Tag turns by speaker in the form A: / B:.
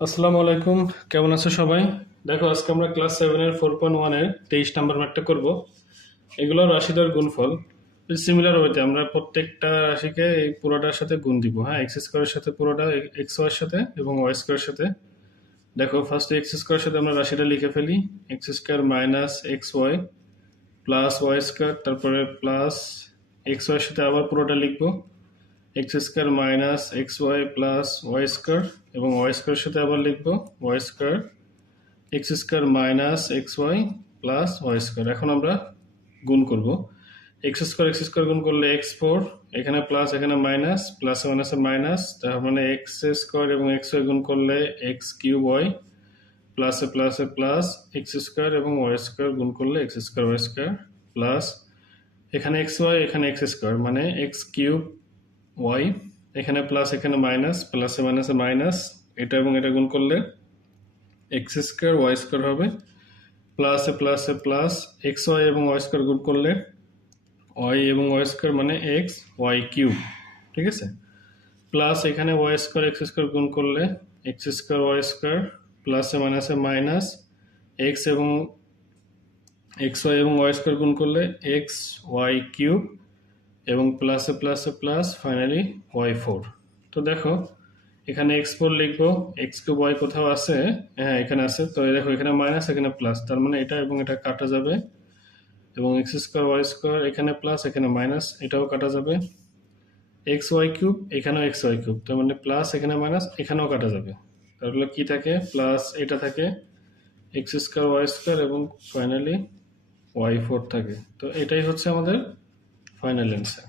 A: আসসালামু আলাইকুম, কেমন আছো সবাই? দেখো, আজকে আমরা ক্লাস সেভেনের ফোর পয়েন্ট ওয়ানের তেইশ নাম্বার ম্যাথটা করব। এগুলো রাশিদার গুণফল। সিমিলার ওয়েতে আমরা প্রত্যেকটা রাশিকে এই পুরোটার সাথে গুণ দিব হ্যাঁ? এক্স স্কোয়ারের সাথে পুরোটা এক্স ওয়ার সাথে এবং ওয়াই স্কোয়ারের সাথে। দেখো ফার্স্টে এক্স স্কোয়ারের সাথে আমরা রাশিটা লিখে ফেলি x square minus x y plus y square তারপরে প্লাস এক্স ওয়াইয়ের সাথে আবার পুরোটা লিখব। X square minus x y plus y square এবং ওয়াই স্কোয়ারের সাথে আবার লিখব y square x square minus x y plus y square এখন আমরা গুণ করব। এক্স স্কোয়ার এক্স স্কোয়ার গুণ করলে এক্স ফোর এখানে প্লাস এখানে মাইনাস প্লাস মাইনাসে মাইনাস তার মানে এক্স স্কোয়ার এবং এক্স ওয়াই গুণ করলে এক্স কিউব ওয়াই প্লাসে প্লাসে প্লাস এক্স স্কোয়ার এবং ওয়াই স্কোয়ার গুণ করলে x square y square plus এখানে এক্স ওয়াই এখানে এক্স স্কোয়ার মানে এক্স কিউব ওয়াই এখানে প্লাস এখানে মাইনাস প্লাসে মাইনাসে মাইনাস এটা এবং এটা গুণ করলে এক্স স্কোয়ার ওয়াই স্কোয়ার হবে। প্লাসে প্লাসে প্লাস এক্স ওয়াই এবং ওয়াই স্কোয়ার গুণ করলে ওয়াই এবং ওয়াই স্কোয়ার মানে এক্স ওয়াই কিউব ঠিক আছে? প্লাস এখানে ওয়াই স্কোয়ার এক্স স্কোয়ার গুণ করলে এক্স স্কোয়ার ওয়াই স্কোয়ার প্লাসে মাইনাসে মাইনাস এক্স এবং এক্স ওয়াই এবং ওয়াই স্কোয়ার গুণ করলে এক্স ওয়াই কিউব এবং প্লাসে প্লাসে প্লাস ফাইনালি ওয়াই ফোর তো দেখো, এখানে এক্স ফোর লিখব এক্স কিউব ওয়াই কোথাও আছে? হ্যাঁ এখানে আছে। তো দেখো, এখানে মাইনাস এখানে প্লাস তার মানে এটা এবং এটা কাটা যাবে। এবং এক্স স্কোয়ার ওয়াই স্কোয়ার এখানে প্লাস এখানে মাইনাস এটাও কাটা যাবে। এক্স ওয়াই কিউব এখানেও এক্স ওয়াই কিউব তার মানে প্লাস এখানে মাইনাস এখানেও কাটা যাবে। তাহলে কি থাকে? প্লাস এটা থাকে। এক্স স্কোয়ার ওয়াই স্কোয়ার এবং ফাইনালি ওয়াই ফোর থাকে। তো এটাই হচ্ছে আমাদের ফাইনাল অ্যান্সার